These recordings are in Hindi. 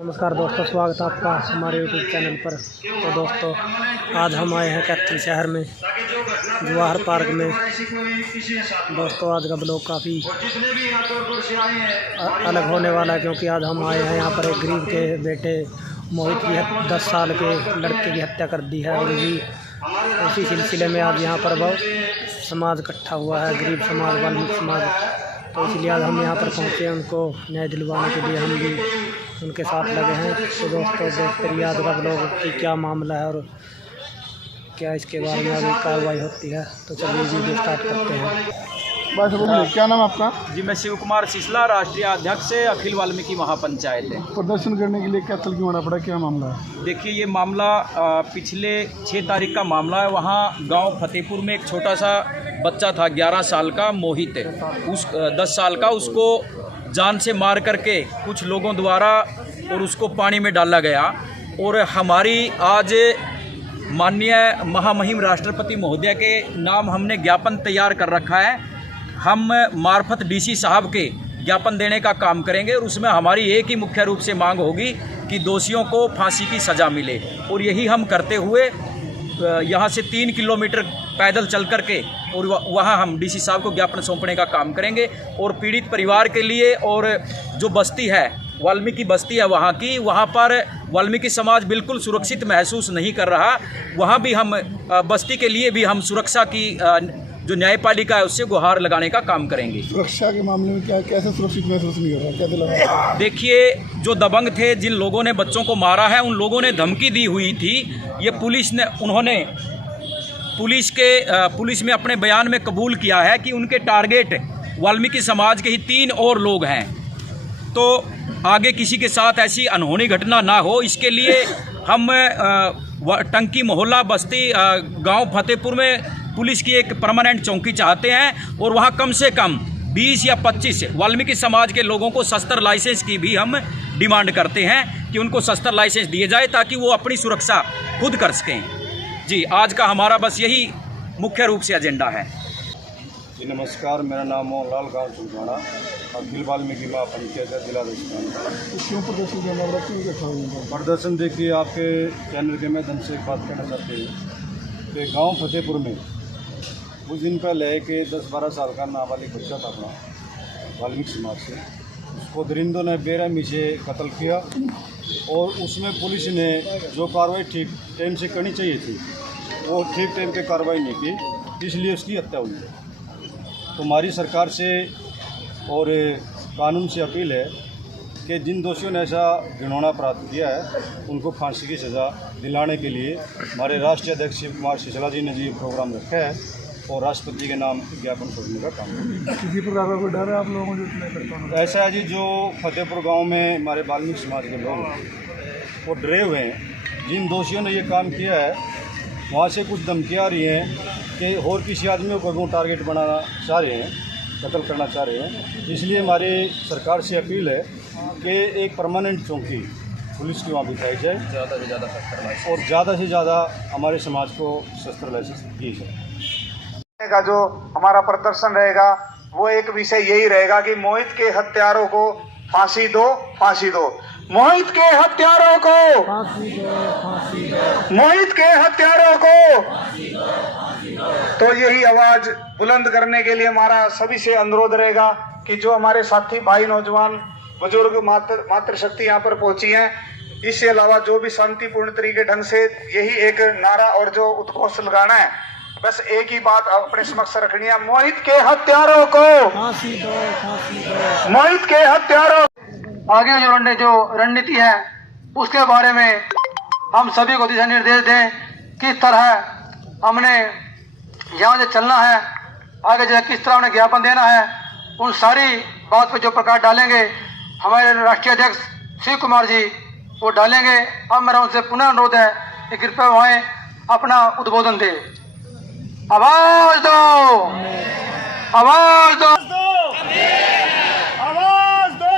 नमस्कार दोस्तों, स्वागत है आपका हमारे यूट्यूब चैनल पर। तो दोस्तों, आज हम आए हैं कैथल शहर में जवाहर पार्क में। दोस्तों, आज का ब्लॉग काफ़ी अलग होने वाला है, क्योंकि आज हम आए हैं यहाँ पर एक गरीब के बेटे मोहित की 10 साल के लड़के की हत्या कर दी है। और भी उसी सिलसिले में आज यहाँ पर बहुत समाज इकट्ठा हुआ है, गरीब समाज, वाल्मीकि समाज। तो इसलिए आज हम यहाँ पर पहुँचे, उनको न्याय दिलवाने के लिए हम भी उनके साथ लगे हैं। तो दोस्तों, देखते रहिए आज का ब्लॉग कि क्या मामला है और क्या इसके बारे में अभी कार्रवाई होती है। तो चलिए वीडियो स्टार्ट करते हैं। बस बोलिए, क्या नाम आपका? जी, मैं शिव कुमार सिसला, राष्ट्रीय अध्यक्ष है अखिल वाल्मीकि महापंचायत है। प्रदर्शन करने के लिए कैथल क्यों आना पड़ा, क्या मामला है? देखिए, ये मामला पिछले 6 तारीख का मामला है। वहाँ गांव फतेहपुर में एक छोटा सा बच्चा था, 11 साल का मोहित है, 10 साल का, उसको जान से मार करके कुछ लोगों द्वारा और उसको पानी में डाला गया। और हमारी आज माननीय महामहिम राष्ट्रपति महोदय के नाम हमने ज्ञापन तैयार कर रखा है। हम मार्फत डीसी साहब के ज्ञापन देने का काम करेंगे और उसमें हमारी एक ही मुख्य रूप से मांग होगी कि दोषियों को फांसी की सज़ा मिले। और यही हम करते हुए यहाँ से 3 किलोमीटर पैदल चल कर के और वहाँ हम डीसी साहब को ज्ञापन सौंपने का काम करेंगे। और पीड़ित परिवार के लिए, और जो बस्ती है, वाल्मीकि बस्ती है वहाँ की, वहाँ पर वाल्मीकि समाज बिल्कुल सुरक्षित महसूस नहीं कर रहा। वहाँ भी हम बस्ती के लिए भी हम सुरक्षा की जो न्यायपालिका है उससे गुहार लगाने का काम करेंगे। सुरक्षा के मामले में क्या, कैसे सुरक्षित महसूस नहीं हो रहा, कैसे लगा? देखिए, जो दबंग थे, जिन लोगों ने बच्चों को मारा है, उन लोगों ने धमकी दी हुई थी। ये उन्होंने पुलिस में अपने बयान में कबूल किया है कि उनके टारगेट वाल्मीकि समाज के ही 3 और लोग हैं। तो आगे किसी के साथ ऐसी अनहोनी घटना ना हो, इसके लिए हम टंकी मोहल्ला बस्ती गांव फतेहपुर में पुलिस की एक परमानेंट चौकी चाहते हैं। और वहां कम से कम 20 या 25 वाल्मीकि समाज के लोगों को शस्त्र लाइसेंस की भी हम डिमांड करते हैं कि उनको शस्त्र लाइसेंस दिए जाए ताकि वो अपनी सुरक्षा खुद कर सकें। जी, आज का हमारा बस यही मुख्य रूप से एजेंडा है। जी नमस्कार, मेरा नाम मोहनलाल गाँव चुलवाड़ा, अखिल वाल्मीकि महापंचायत जिला राजस्थान। क्यों प्रदर्शन करना पड़ा, क्यों रखा हुआ? प्रदर्शन देखिए, आपके चैनल के माध्यम से एक बात कहना चाहते हैं कि गांव फतेहपुर में कुछ दिन पहले कि 10-12 साल का नाबालिग बच्चा था अपना वाल्मीकि समाज से, उसको दरिंदों ने बेरहमी से कत्ल किया। और उसमें पुलिस ने जो कार्रवाई ठीक टाइम से करनी चाहिए थी, वो ठीक टाइम पे कार्रवाई नहीं की, इसलिए उसकी हत्या हुई है। तो हमारी सरकार से और कानून से अपील है कि जिन दोषियों ने ऐसा घिनौना अपराध किया है उनको फांसी की सज़ा दिलाने के लिए हमारे राष्ट्रीय अध्यक्ष शिव कुमार सिसला जी ने जी प्रोग्राम रखा है और राष्ट्रपति के नाम ज्ञापन सौंपने का काम है। किसी प्रकार का कोई डर है आप लोगों को? जो ऐसा है जी, जो फतेहपुर गांव में हमारे वाल्मीकि समाज के लोग वो डरे हुए हैं। जिन दोषियों ने ये काम किया है वहाँ से कुछ धमकियाँ आ रही हैं कि और किसी आदमी को वो टारगेट बनाना चाह रहे हैं, कत्ल करना चाह रहे हैं। इसलिए हमारी सरकार से अपील है कि एक परमानेंट चौकी पुलिस की वहाँ बिठाई जाए, ज़्यादा से ज़्यादा शस्त्र लाइसेंस, और ज़्यादा से ज़्यादा हमारे समाज को शस्त्र लाइसेंस दी जाए। का जो हमारा प्रदर्शन रहेगा वो एक विषय यही रहेगा कि मोहित के हत्यारों को फांसी दो, फांसी दो, मोहित के हत्यारों को फांसी दो, फांसी दो, मोहित के हत्यारों को फांसी दो, फांसी दो। तो यही आवाज बुलंद करने के लिए हमारा सभी से अनुरोध रहेगा कि जो हमारे साथी भाई, नौजवान, बुजुर्ग, मातृशक्ति यहाँ पर पहुंची हैं, इसके अलावा जो भी शांतिपूर्ण तरीके ढंग से यही एक नारा और जो उद्घोष लगाना है, बस एक ही बात अपने समक्ष रखनी है, मोहित के हत्यारों को फांसी दो, फांसी दो, मोहित के हत्यारों। आगे जो रणनीति है उसके बारे में हम सभी को दिशा निर्देश दें, किस तरह हमने यहाँ से चलना है, आगे जो किस तरह उन्हें ज्ञापन देना है, उन सारी बात पर जो प्रकाश डालेंगे हमारे राष्ट्रीय अध्यक्ष शिव कुमार जी वो डालेंगे। अब मेरा उनसे पुनः अनुरोध है कि कृपया वहाँ अपना उद्बोधन दे। आवाज दो, आवाज दो, आवाज दो,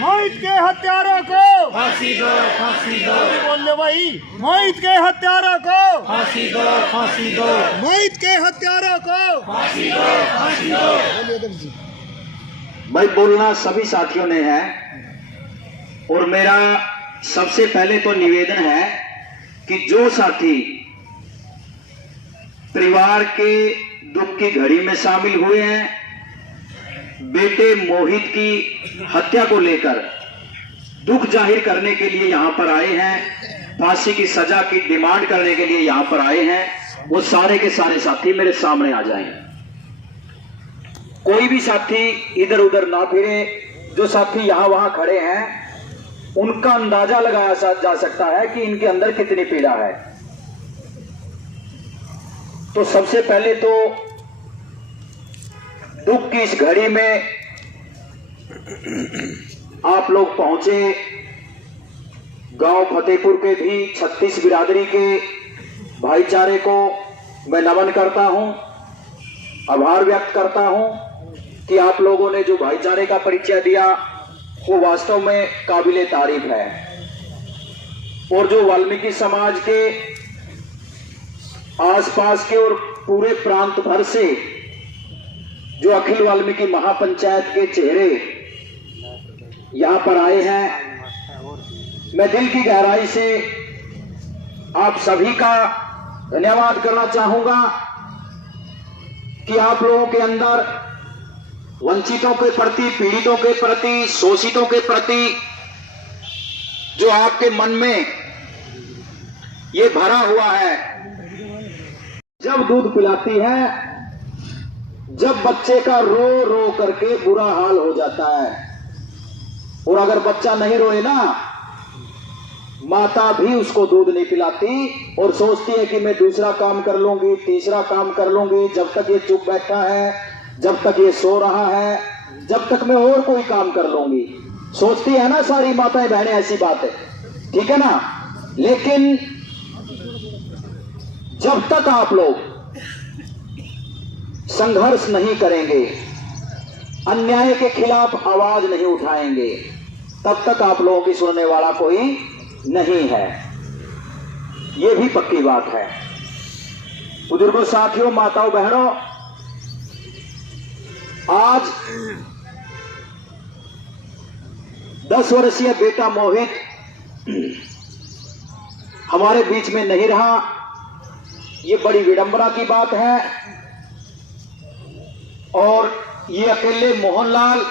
मोहित के हत्यारों को फांसी दो, फांसी दो, बोल लो भाई, मोहित के हत्यारों को फांसी दो, फांसी दो, मोहित के हत्यारों को फांसी दो, फांसी दो। भाई बोलना सभी साथियों ने है, और मेरा सबसे पहले तो निवेदन है कि जो साथी परिवार के दुख की घड़ी में शामिल हुए हैं, बेटे मोहित की हत्या को लेकर दुख जाहिर करने के लिए यहां पर आए हैं, फांसी की सजा की डिमांड करने के लिए यहां पर आए हैं, वो सारे के सारे साथी मेरे सामने आ जाएं। कोई भी साथी इधर उधर ना फिरे। जो साथी यहां वहां खड़े हैं उनका अंदाजा लगाया जा सकता है कि इनके अंदर कितनी पीड़ा है। तो सबसे पहले तो दुख की इस घड़ी में आप लोग पहुंचे। गांव फतेहपुर के भी 36 बिरादरी के भाईचारे को मैं नमन करता हूं, आभार व्यक्त करता हूं कि आप लोगों ने जो भाईचारे का परिचय दिया वो वास्तव में काबिले तारीफ है। और जो वाल्मीकि समाज के आसपास के और पूरे प्रांत भर से जो अखिल वाल्मीकि महापंचायत के चेहरे यहां पर आए हैं, मैं दिल की गहराई से आप सभी का धन्यवाद करना चाहूंगा कि आप लोगों के अंदर वंचितों के प्रति, पीड़ितों के प्रति, शोषितों के प्रति जो आपके मन में ये भरा हुआ है। जब दूध पिलाती है, जब बच्चे का रो रो करके बुरा हाल हो जाता है, और अगर बच्चा नहीं रोए ना, माता भी उसको दूध नहीं पिलाती और सोचती है कि मैं दूसरा काम कर लूंगी, तीसरा काम कर लूंगी, जब तक ये चुप बैठा है, जब तक ये सो रहा है, जब तक मैं और कोई काम कर लूंगी। सोचती है ना सारी माताएं बहनें, ऐसी बात है, ठीक है ना। लेकिन जब तक आप लोग संघर्ष नहीं करेंगे, अन्याय के खिलाफ आवाज नहीं उठाएंगे, तब तक आप लोगों की सुनने वाला कोई नहीं है। यह भी पक्की बात है। बुजुर्गों, साथियों, माताओं, बहनों, आज 10 वर्षीय बेटा मोहित हमारे बीच में नहीं रहा। ये बड़ी विडंबना की बात है। और ये अकेले मोहनलाल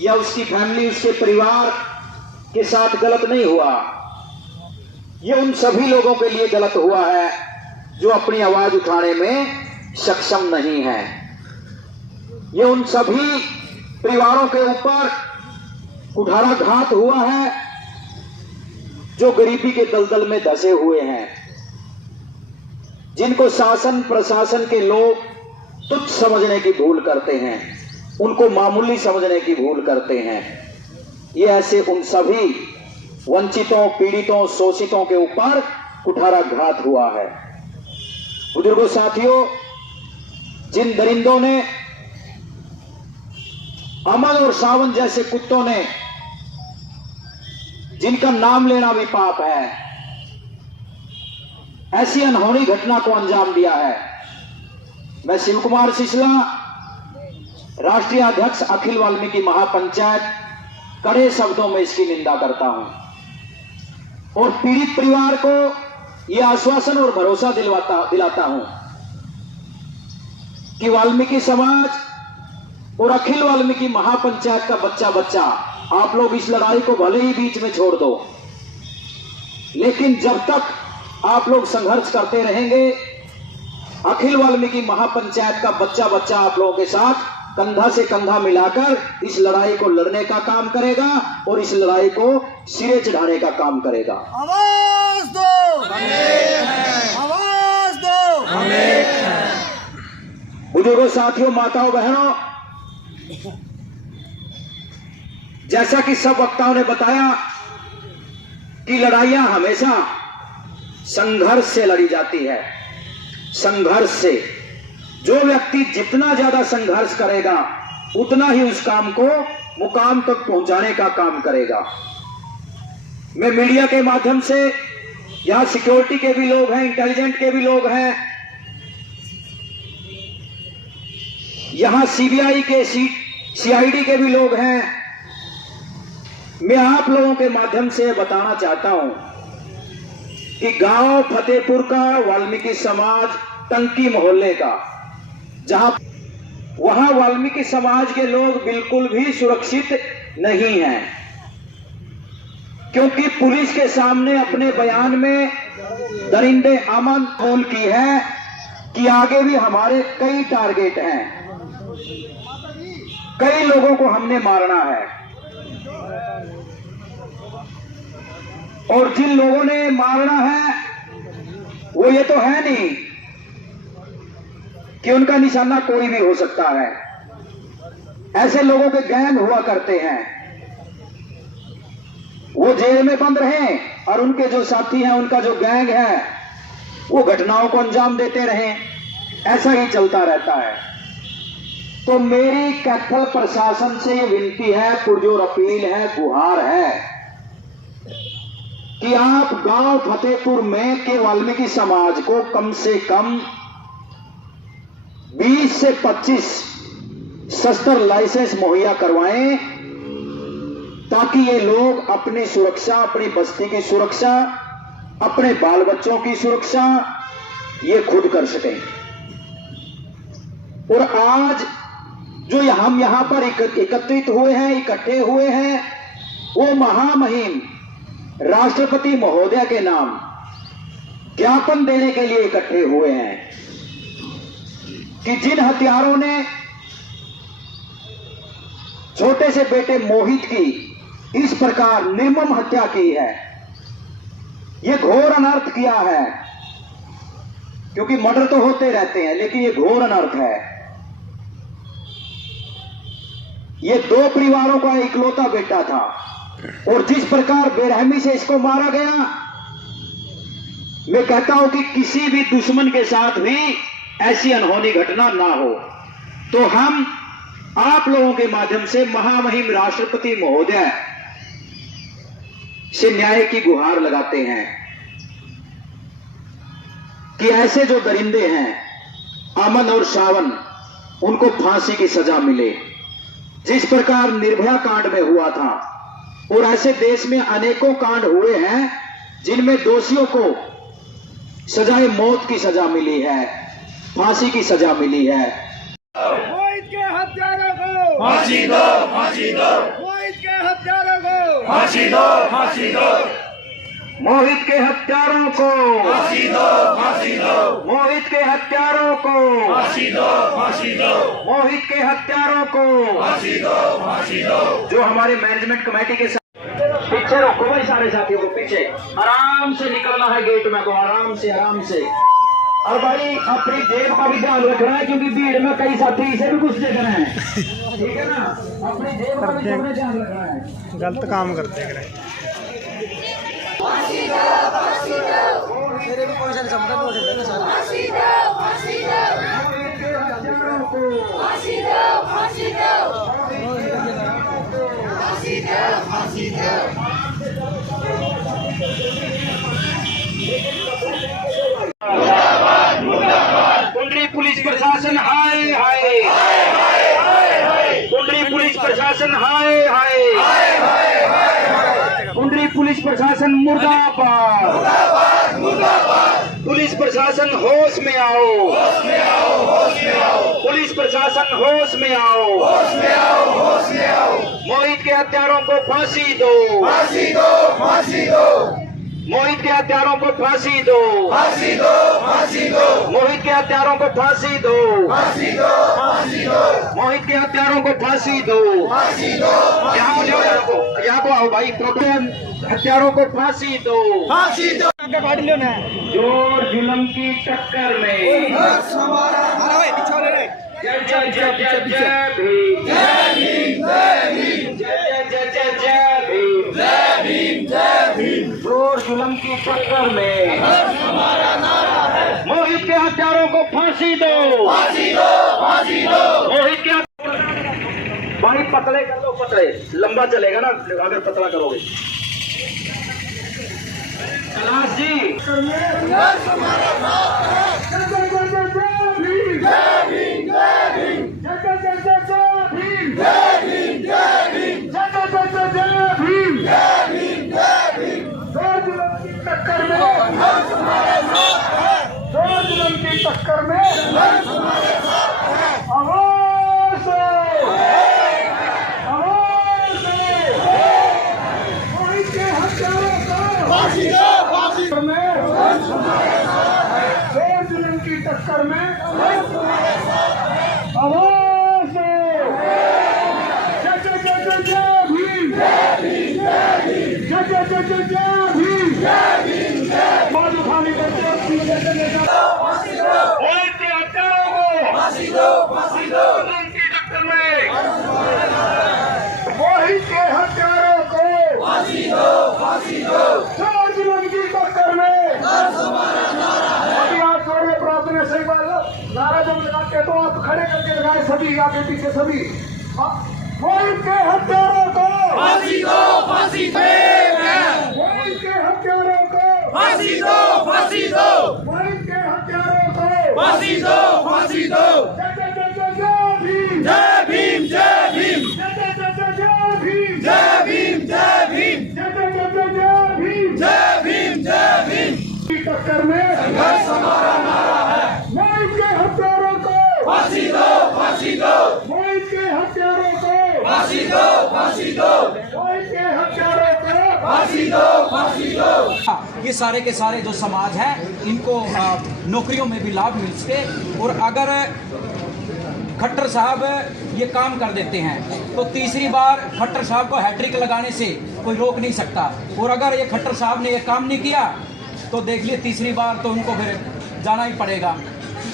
या उसकी फैमिली, उसके परिवार के साथ गलत नहीं हुआ, ये उन सभी लोगों के लिए गलत हुआ है जो अपनी आवाज उठाने में सक्षम नहीं है। ये उन सभी परिवारों के ऊपर कुठाराघात हुआ है जो गरीबी के दलदल में धंसे हुए हैं, जिनको शासन प्रशासन के लोग तुच्छ समझने की भूल करते हैं, उनको मामूली समझने की भूल करते हैं। ये ऐसे उन सभी वंचितों, पीड़ितों, शोषितों के ऊपर कुठाराघात हुआ है। बुजुर्गों, साथियों, जिन दरिंदों ने, अमन और सावन जैसे कुत्तों ने, जिनका नाम लेना भी पाप है, ऐसी अनहोनी घटना को अंजाम दिया है, मैं शिव कुमार सिसला, राष्ट्रीय अध्यक्ष अखिल वाल्मीकि महापंचायत, कड़े शब्दों में इसकी निंदा करता हूं और पीड़ित परिवार को यह आश्वासन और भरोसा दिलाता हूं कि वाल्मीकि समाज और अखिल वाल्मीकि महापंचायत का बच्चा बच्चा, आप लोग इस लड़ाई को भले ही बीच में छोड़ दो, लेकिन जब तक आप लोग संघर्ष करते रहेंगे, अखिल वाल्मीकि महापंचायत का बच्चा बच्चा आप लोगों के साथ कंधा से कंधा मिलाकर इस लड़ाई को लड़ने का काम करेगा और इस लड़ाई को सिरे चढ़ाने का काम करेगा। आवाज दो, आवाज दो। बुजुर्गों, साथियों, माताओं, बहनों, जैसा कि सब वक्ताओं ने बताया कि लड़ाइयां हमेशा संघर्ष से लड़ी जाती है। संघर्ष से जो व्यक्ति जितना ज्यादा संघर्ष करेगा उतना ही उस काम को मुकाम तक पहुंचाने का काम करेगा। मैं मीडिया के माध्यम से, यहां सिक्योरिटी के भी लोग हैं, इंटेलिजेंट के भी लोग हैं, यहां सीबीआई के सीआईडी के भी लोग हैं, मैं आप लोगों के माध्यम से बताना चाहता हूं कि गांव फतेहपुर का वाल्मीकि समाज टंकी मोहल्ले का, जहां वहां वाल्मीकि समाज के लोग बिल्कुल भी सुरक्षित नहीं हैं, क्योंकि पुलिस के सामने अपने बयान में दरिंदे अमन कबूल की है कि आगे भी हमारे कई टारगेट हैं, कई लोगों को हमने मारना है। और जिन लोगों ने मारना है वो ये तो है नहीं कि उनका निशाना कोई भी हो सकता है। ऐसे लोगों के गैंग हुआ करते हैं, वो जेल में बंद रहे और उनके जो साथी हैं, उनका जो गैंग है, वो घटनाओं को अंजाम देते रहे। ऐसा ही चलता रहता है। तो मेरी कैथल प्रशासन से ये विनती है, पुरजोर अपील है, गुहार है कि आप गांव फतेहपुर में के वाल्मीकि समाज को कम से कम 20 से 25 शस्त्र लाइसेंस मुहैया करवाएं, ताकि ये लोग अपनी सुरक्षा, अपनी बस्ती की सुरक्षा, अपने बाल बच्चों की सुरक्षा ये खुद कर सकें। और आज जो हम यहां पर एकत्रित हुए हैं, इकट्ठे हुए हैं, वो महामहिम राष्ट्रपति महोदय के नाम ज्ञापन देने के लिए इकट्ठे हुए हैं कि जिन हत्यारों ने छोटे से बेटे मोहित की इस प्रकार निर्मम हत्या की है, ये घोर अनर्थ किया है। क्योंकि मर्डर तो होते रहते हैं, लेकिन ये घोर अनर्थ है। ये 2 परिवारों का इकलौता बेटा था और जिस प्रकार बेरहमी से इसको मारा गया, मैं कहता हूं कि किसी भी दुश्मन के साथ भी ऐसी अनहोनी घटना ना हो। तो हम आप लोगों के माध्यम से महामहिम राष्ट्रपति महोदय से न्याय की गुहार लगाते हैं कि ऐसे जो दरिंदे हैं अमन और सावन, उनको फांसी की सजा मिले, जिस प्रकार निर्भया कांड में हुआ था। और ऐसे देश में अनेकों कांड हुए हैं जिनमें दोषियों को सजाए मौत की सजा मिली है, फांसी की सजा मिली है। मोहित के हत्यारों को फांसी दो, फांसी दो, मोहित के हत्यारों को फांसी दो, फांसी दो, मोहित के हत्यारों को फांसी दो, फांसी दो, मोहित के हत्यारों को फांसी दो, फांसी दो, मोहित के हत्यारों को फांसी दो, फांसी दो। जो हमारे मैनेजमेंट कमेटी के साथ पीछे रखो भाई, सारे साथियों को पीछे आराम से निकलना है गेट में, को आराम से और भाई अपनी जेब का भी ध्यान रखना है, क्योंकि भीड़ में कई साथी इसे भी कुछ देखना है, ठीक है ना। अपनी जेब का भी सबने ध्यान रखना है। गलत काम करते हैं। कुंडली पुलिस प्रशासन हाय हाय, कुंडली पुलिस प्रशासन हाय हाय, कुंडली पुलिस प्रशासन मुर्दाबाद, पुलिस प्रशासन होश में आओ, पुलिस प्रशासन होश में आओ, मोहित के हत्यारों को फांसी दो, मोहित के हत्यारों को फांसी दो, मोहित के हत्यारों को फांसी दो, मोहित के हत्यारों को फांसी दो। यहाँ को आओ भाई, हत्यारों को फांसी दो, जोर जुल्म की टक्कर में जय जय जय जय जय भीम, जय भीम, जय भीम, जय जय जय जय भीम, जय भीम, जय भीम। जोर जुल्म की टक्कर में मोहित के हत्यारों को फांसी दो, मोहित के भाई पतले कर दो, पतले लंबा चलेगा ना अगर पतला करोगे। कैलाश जी जय भीम, जय भीम, जय भीम, जय भीम, जय भीम, जय भीम, टक्कर में आवाज दो, आवाज दो। मोहित के हत्यारों को फांसी दो, फांसी में जुल्म की टक्कर में आवाज दो। मोहित के हत्यारों को फांसी दो, फांसी दो। जुल्म की टक्कर में अभी आप जोड़े प्रार्थना से नारा जब लगाते तो आप खड़े करके लगाए सभी, आगे पीछे सभी। मोहित के हत्यारों को फांसी दो, फांसी दो। मोहित के हत्यारों को फांसी दो, फांसी दो। मोहित के हत्यारों को फांसी दो, फांसी दो। जय भीम, जय भीम, जय भीम, जय भीम, जय भीम, जय भीम, जय भीम, जय भीम, जय भीम। की टक्कर में संघर्ष हमारा नारा है। मोहित के हत्यारों को फांसी दो, फांसी दो। मोहित के हत्यारों को फांसी दो, फांसी दो। मोहित के हत्यारों को फांसी दो, फांसी दो। ये सारे के सारे जो समाज है इनको नौकरियों में भी लाभ मिल सके, और अगर खट्टर साहब ये काम कर देते हैं तो तीसरी बार खट्टर साहब को हैट्रिक लगाने से कोई रोक नहीं सकता। और अगर ये खट्टर साहब ने ये काम नहीं किया तो देख लिए तीसरी बार तो उनको फिर जाना ही पड़ेगा।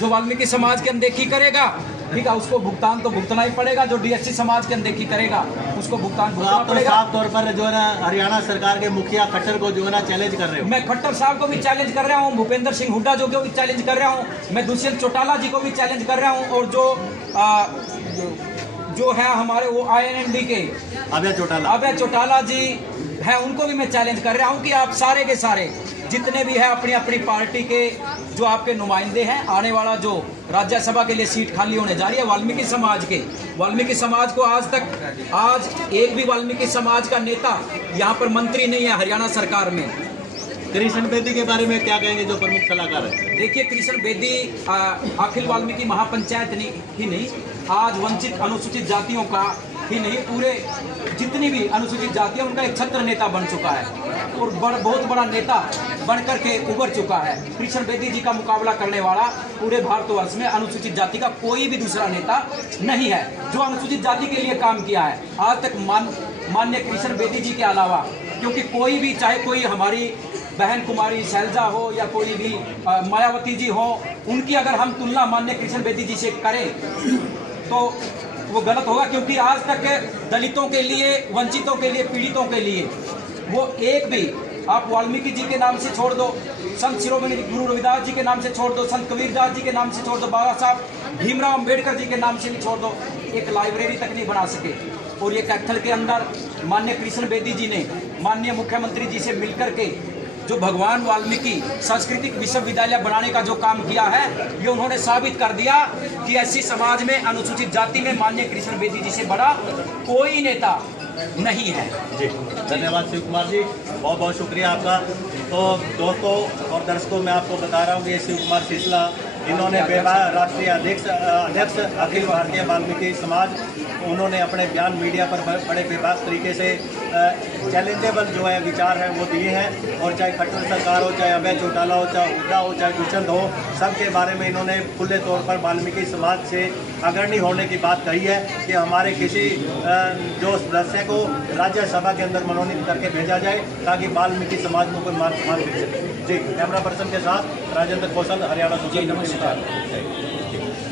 जो वाल्मीकि समाज की अनदेखी करेगा, ठीक है, उसको भुगतान तो भुगतना ही पड़ेगा। जो डीएससी समाज की अनदेखी करेगा उसको भुगतान भुगतना पड़ेगा। साफ तौर पर जो है ना हरियाणा सरकार के मुखिया खट्टर को जो है ना चैलेंज कर रहे हो। मैं खट्टर साहब को भी चैलेंज कर रहा हूँ, भूपेंद्र सिंह हुड्डा जो को भी चैलेंज कर रहा हूँ, मैं दुष्यंत चौटाला जी को भी चैलेंज कर रहा हूँ, और जो है हमारे वो INND के अभय चौटाला जी हैं, उनको भी मैं चैलेंज कर रहा हूँ कि आप सारे के सारे जितने भी है अपनी अपनी पार्टी के जो आपके नुमाइंदे हैं, आने वाला जो राज्यसभा के लिए सीट खाली होने जा रही है वाल्मीकि समाज को आज एक भी वाल्मीकि समाज का नेता यहाँ पर मंत्री नहीं है हरियाणा सरकार में। कृष्ण बेदी के बारे में क्या कहेंगे जो प्रमुख सलाहकार है? देखिए, कृष्ण बेदी अखिल वाल्मीकि महापंचायत ही नहीं, आज वंचित अनुसूचित जातियों का ही नहीं, पूरे जितनी भी अनुसूचित जातियां उनका एक छत्र नेता बन चुका है और बहुत बड़ा नेता बन करके उभर चुका है। कृष्ण बेदी जी का मुकाबला करने वाला पूरे भारतवर्ष में अनुसूचित जाति का कोई भी दूसरा नेता नहीं है जो अनुसूचित जाति के लिए काम किया है आज तक माननीय कृष्ण बेदी जी के अलावा। क्योंकि कोई भी, चाहे कोई हमारी बहन कुमारी शैलजा हो या कोई भी मायावती जी हो, उनकी अगर हम तुलना माननीय कृष्ण बेदी जी से करें तो वो गलत होगा। क्योंकि आज तक दलितों के लिए, वंचितों के लिए, पीड़ितों के लिए वो एक भी, आप वाल्मीकि जी के नाम से छोड़ दो, संत शिरोमणि गुरु रविदास जी के नाम से छोड़ दो, संत कबीरदास जी के नाम से छोड़ दो, बाबा साहब भीमराव अंबेडकर जी के नाम से भी छोड़ दो, एक लाइब्रेरी तक नहीं बना सके। और ये कैथल के अंदर माननीय कृष्ण बेदी जी ने माननीय मुख्यमंत्री जी से मिलकर के जो भगवान वाल्मीकि सांस्कृतिक विश्वविद्यालय बनाने का जो काम किया है, ये उन्होंने साबित कर दिया कि एससी समाज में, अनुसूचित जाति में माननीय कृष्ण बेदी जी से बड़ा कोई नेता नहीं है। जी धन्यवाद शिव कुमार जी, बहुत बहुत शुक्रिया आपका। तो दोस्तों और दर्शकों, मैं आपको बता रहा हूँ कि शिव कुमार सिसला, इन्होंने राष्ट्रीय अध्यक्ष अखिल भारतीय वाल्मीकि समाज, उन्होंने अपने बयान मीडिया पर बड़े बेबाक तरीके से चैलेंजेबल जो है विचार है वो दिए हैं। और चाहे खट्टर सरकार हो, चाहे अभय चौटाला हो, चाहे हुड्डा हो, चाहे दुष्यंत हो, सबके बारे में इन्होंने खुले तौर पर वाल्मीकि समाज से अग्रणी होने की बात कही है कि हमारे किसी जो सदस्य को राज्यसभा के अंदर मनोनीत करके भेजा जाए ताकि वाल्मीकि समाज को कोई मान मिल सके। जी, कैमरा पर्सन के साथ राजेंद्र कौशल, हरियाणा। जी नमस्कार।